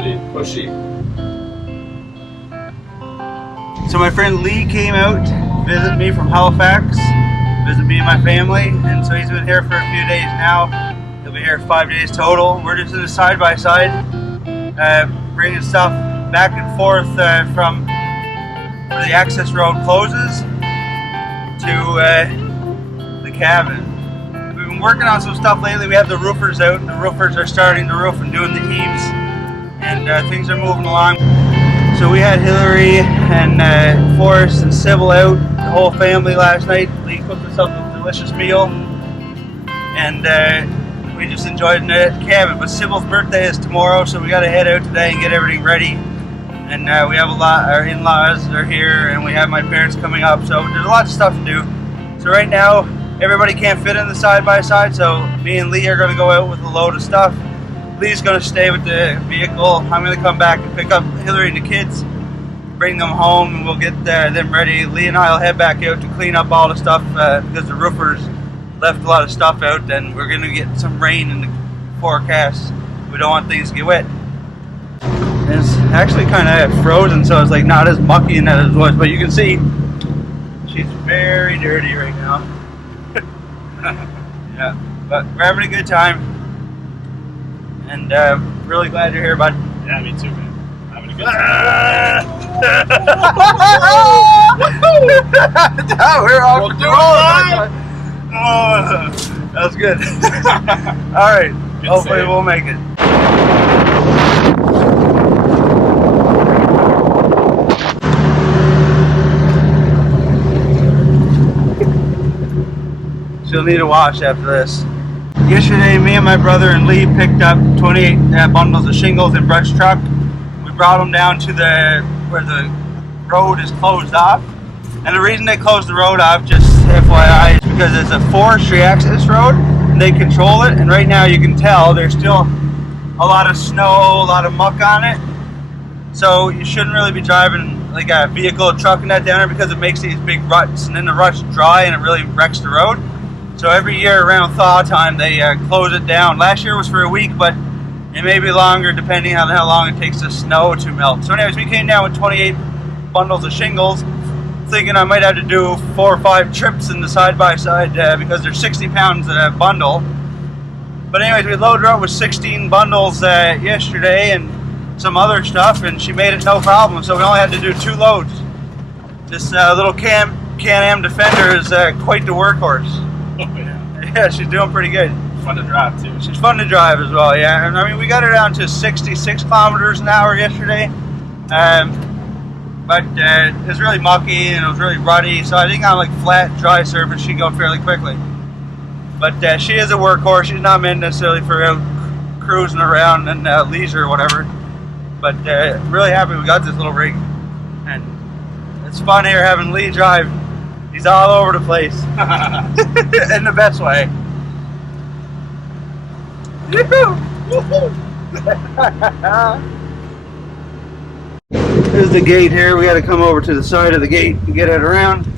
pretty pushy. So my friend Leigh came out to visit me from Halifax, visit me and my family, and so he's been here for a few days now. He'll be here 5 days total. We're just in a side-by-side, bringing stuff back and forth from where the access road closes to the cabin. We've been working on some stuff lately. We have the roofers out. The roofers are starting the roof and doing the eaves, and things are moving along. So we had Hilary and Forrest and Sibyl out, the whole family last night. Leigh cooked us up a delicious meal, and we just enjoyed the cabin. But Sibyl's birthday is tomorrow, so we got to head out today and get everything ready. And we have a lot, our in-laws are here, and we have my parents coming up, so there's a lot of stuff to do. So right now, everybody can't fit in the side-by-side, so me and Leigh are going to go out with a load of stuff. Leigh's going to stay with the vehicle. I'm going to come back and pick up Hilary and the kids, bring them home, and we'll get them ready. Leigh and I will head back out to clean up all the stuff because the roofers left a lot of stuff out, and we're going to get some rain in the forecast. We don't want things to get wet. And it's actually kind of frozen, so it's like not as mucky as it was, but you can see she's very dirty right now. Yeah, but we're having a good time, and really glad you're here, bud. Yeah, me too, man. Having a good time. We're all We'll do control. That was good. All right, Good hopefully save. we'll make it. She'll need a wash after this. Yesterday, me and my brother and Leigh picked up 28 bundles of shingles in brush truck. We brought them down to where the road is closed off. And the reason they closed the road off, just FYI, is because it's a forestry access road and they control it. And right now you can tell there's still a lot of snow, a lot of muck on it. So you shouldn't really be driving like a vehicle or trucking that down there because it makes these big ruts, and then the ruts dry and it really wrecks the road. So every year around thaw time, they close it down. Last year was for a week, but it may be longer depending on how long it takes the snow to melt. So anyways, we came down with 28 bundles of shingles, thinking I might have to do 4 or 5 trips in the side-by-side because they're 60 pounds a bundle. But anyways, we loaded her up with 16 bundles yesterday and some other stuff, and she made it no problem. So we only had to do 2 loads. This little Can-Am Defender is quite the workhorse. Yeah, she's doing pretty good. Fun to drive too. She's fun to drive as well, yeah. And I mean, we got her down to 66 kilometers an hour yesterday. But it was really mucky and it was really ruddy, so I think on like flat, dry surface she'd go fairly quickly. But she is a workhorse. She's not meant necessarily for out cruising around and leisure or whatever. But really happy we got this little rig. And it's fun here having Leigh drive. He's all over the place. In the best way. There's the gate here. We got to come over to the side of the gate and get it around.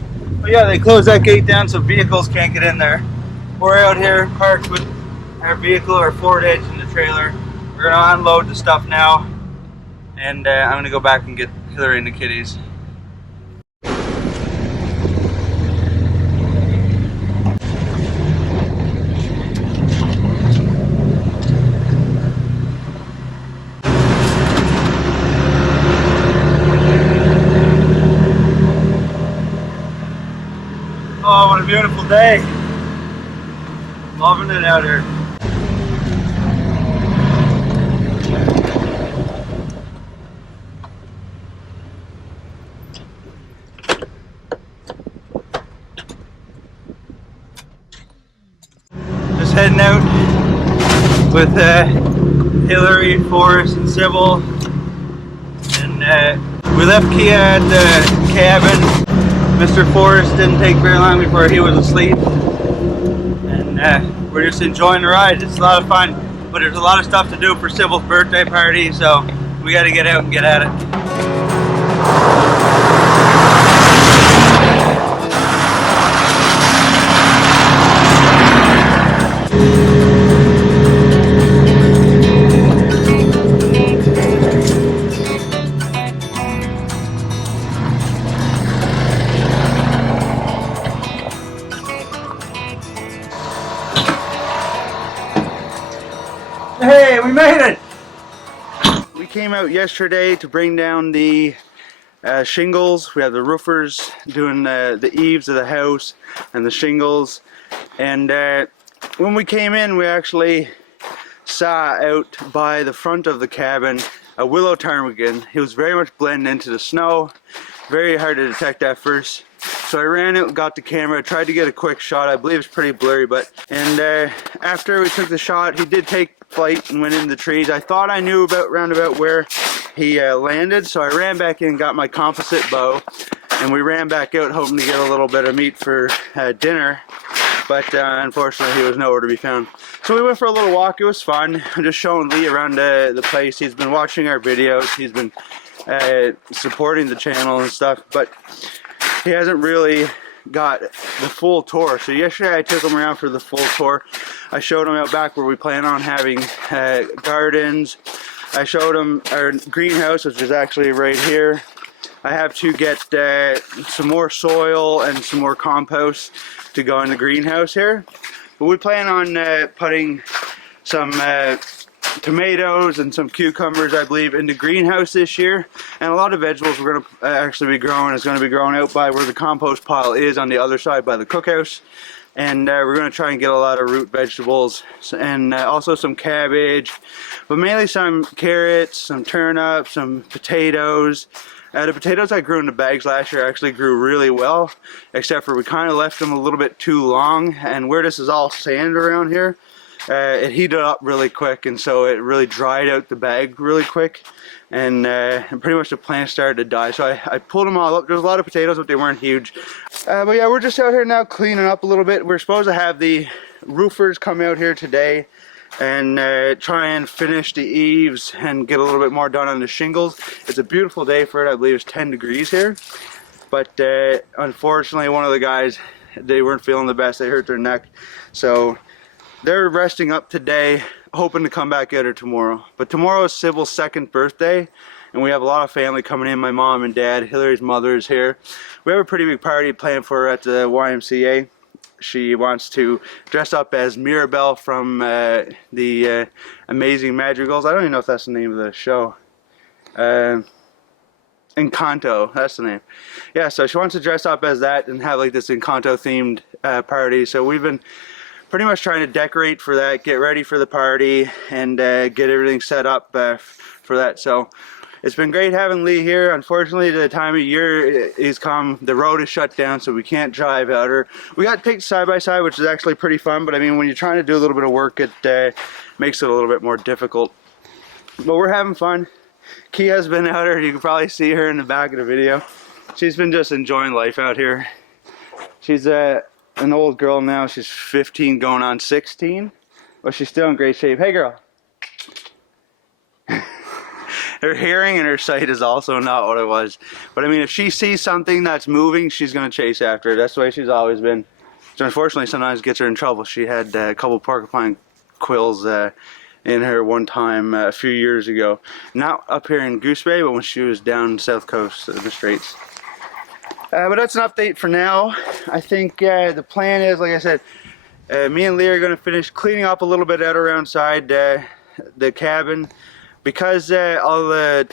But yeah, they closed that gate down so vehicles can't get in there. We're out here parked with our vehicle, our Ford Edge in the trailer. We're going to unload the stuff now. And I'm going to go back and get Hilary and the kitties. Oh, what a beautiful day. Loving it out here. Just heading out with Hilary, Forrest, and Sibyl. And we left Kia at the cabin. Mr. Forrest didn't take very long before he was asleep, and we're just enjoying the ride. It's a lot of fun, but there's a lot of stuff to do for Sibyl's birthday party, so we got to get out and get at it. Hey, we made it! We came out yesterday to bring down the shingles. We have the roofers doing the eaves of the house and the shingles. And when we came in, we actually saw out by the front of the cabin a willow ptarmigan. He was very much blending into the snow. Very hard to detect at first. So I ran out and got the camera, tried to get a quick shot. I believe it's pretty blurry, and after we took the shot, he did take flight and went in the trees. I thought I knew round about where he landed, so I ran back in and got my composite bow, and we ran back out hoping to get a little bit of meat for dinner, but unfortunately he was nowhere to be found. So we went for a little walk. It was fun. I'm just showing Leigh around the place. He's been watching our videos. He's been supporting the channel and stuff, but he hasn't really got the full tour. So yesterday I took him around for the full tour. I showed him out back where we plan on having gardens. I showed him our greenhouse, which is actually right here. I have to get some more soil and some more compost to go in the greenhouse here. But we plan on putting some tomatoes and some cucumbers, I believe, in the greenhouse this year, and a lot of vegetables we're going to actually be growing is going to be grown out by where the compost pile is on the other side by the cookhouse, and we're going to try and get a lot of root vegetables and also some cabbage, but mainly some carrots, some turnips, some potatoes. The potatoes I grew in the bags last year actually grew really well, except for we kind of left them a little bit too long, and where this is all sand around here, it heated up really quick, and so it really dried out the bag really quick, and pretty much the plants started to die. So I pulled them all up. There's a lot of potatoes, but they weren't huge. But yeah, we're just out here now cleaning up a little bit. We're supposed to have the roofers come out here today and try and finish the eaves and get a little bit more done on the shingles. It's a beautiful day for it. I believe it's 10 degrees here, but unfortunately one of the guys, they weren't feeling the best. They hurt their neck, so they're resting up today, hoping to come back out here tomorrow. But tomorrow is Sibyl's second birthday, and we have a lot of family coming in. My mom and dad, Hilary's mother is here. We have a pretty big party planned for her at the YMCA. She wants to dress up as Mirabelle from the Amazing Madrigals. I don't even know if that's the name of the show. Encanto, that's the name. Yeah, so she wants to dress up as that and have like this Encanto themed party. So we've been pretty much trying to decorate for that, get ready for the party, and get everything set up for that. So it's been great having Leigh here. Unfortunately, the time of year is come, the road is shut down, so we can't drive out her. We got to take side by side, which is actually pretty fun, but I mean, when you're trying to do a little bit of work, it makes it a little bit more difficult. But we're having fun. Kia's been out here. You can probably see her in the back of the video. She's been just enjoying life out here. She's an old girl now. She's 15 going on 16, but she's still in great shape. Hey girl. Her hearing and her sight is also not what it was, but I mean, if she sees something that's moving, she's gonna chase after it. That's the way she's always been. So unfortunately sometimes gets her in trouble. She had a couple porcupine quills in her one time a few years ago, not up here in Goose Bay, but when she was down south coast of the Straits. But that's an update for now. I think the plan is, like I said, me and Leigh are going to finish cleaning up a little bit out around side the cabin. Because all the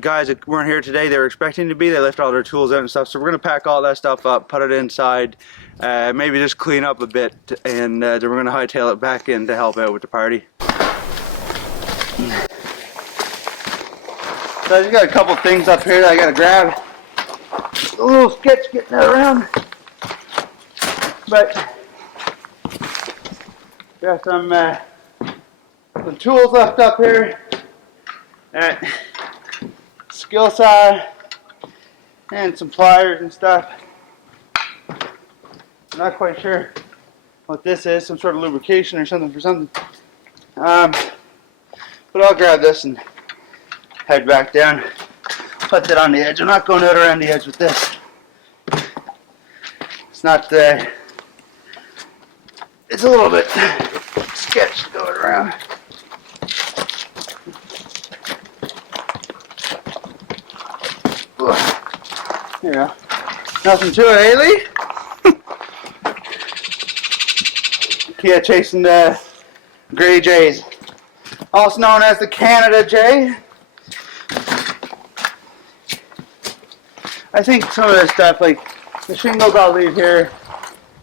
guys that weren't here today, they were expecting to be, they left all their tools out and stuff. So we're going to pack all that stuff up, put it inside, maybe just clean up a bit, and then we're going to hightail it back in to help out with the party. So I just got a couple things up here that I got to grab. A little sketch getting that around, but got some tools left up here. Skill saw and some pliers and stuff. I'm not quite sure what this is, some sort of lubrication or something for something. But I'll grab this and head back down. Put that on the edge. I'm not going out around the edge with this. It's not it's a little bit sketchy going around. There you go. Nothing to it, eh, Leigh? Kia chasing the gray jays. also known as the Canada Jay. I think some of this stuff, like the shingles I'll leave here,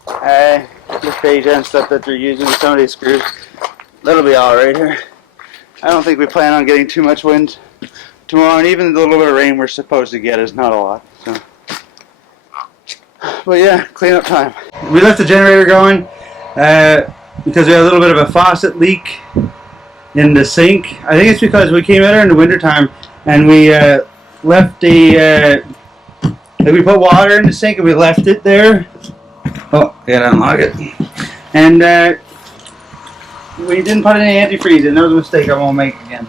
the fascia and stuff that they're using with some of these screws, that'll be alright here. I don't think we plan on getting too much wind tomorrow, and even the little bit of rain we're supposed to get is not a lot. So. But yeah, cleanup time. We left the generator going because we had a little bit of a faucet leak in the sink. I think it's because we came out here in the wintertime and we left the like we put water in the sink and we left it there. Oh, gotta unlock it. And we didn't put any antifreeze in. That was a mistake I won't make again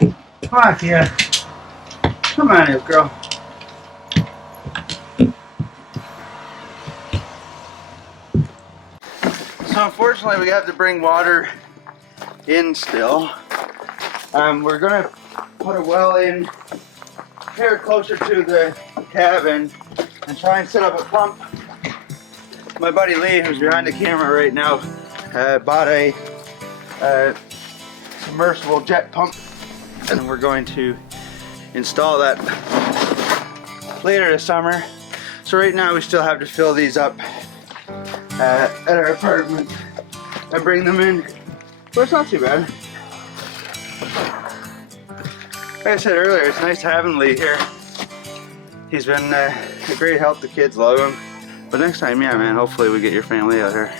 though. Fuck yeah. Come on here, girl. So unfortunately we have to bring water in still. We're gonna put a well in here closer to the cabin and try and set up a pump. My buddy Leigh, who's behind the camera right now, bought a submersible jet pump, and we're going to install that later this summer. So right now we still have to fill these up at our apartment and bring them in, but it's not too bad. Like I said earlier, it's nice having Leigh here. He's been a great help. The kids love him. But next time, yeah, man, hopefully we get your family out here.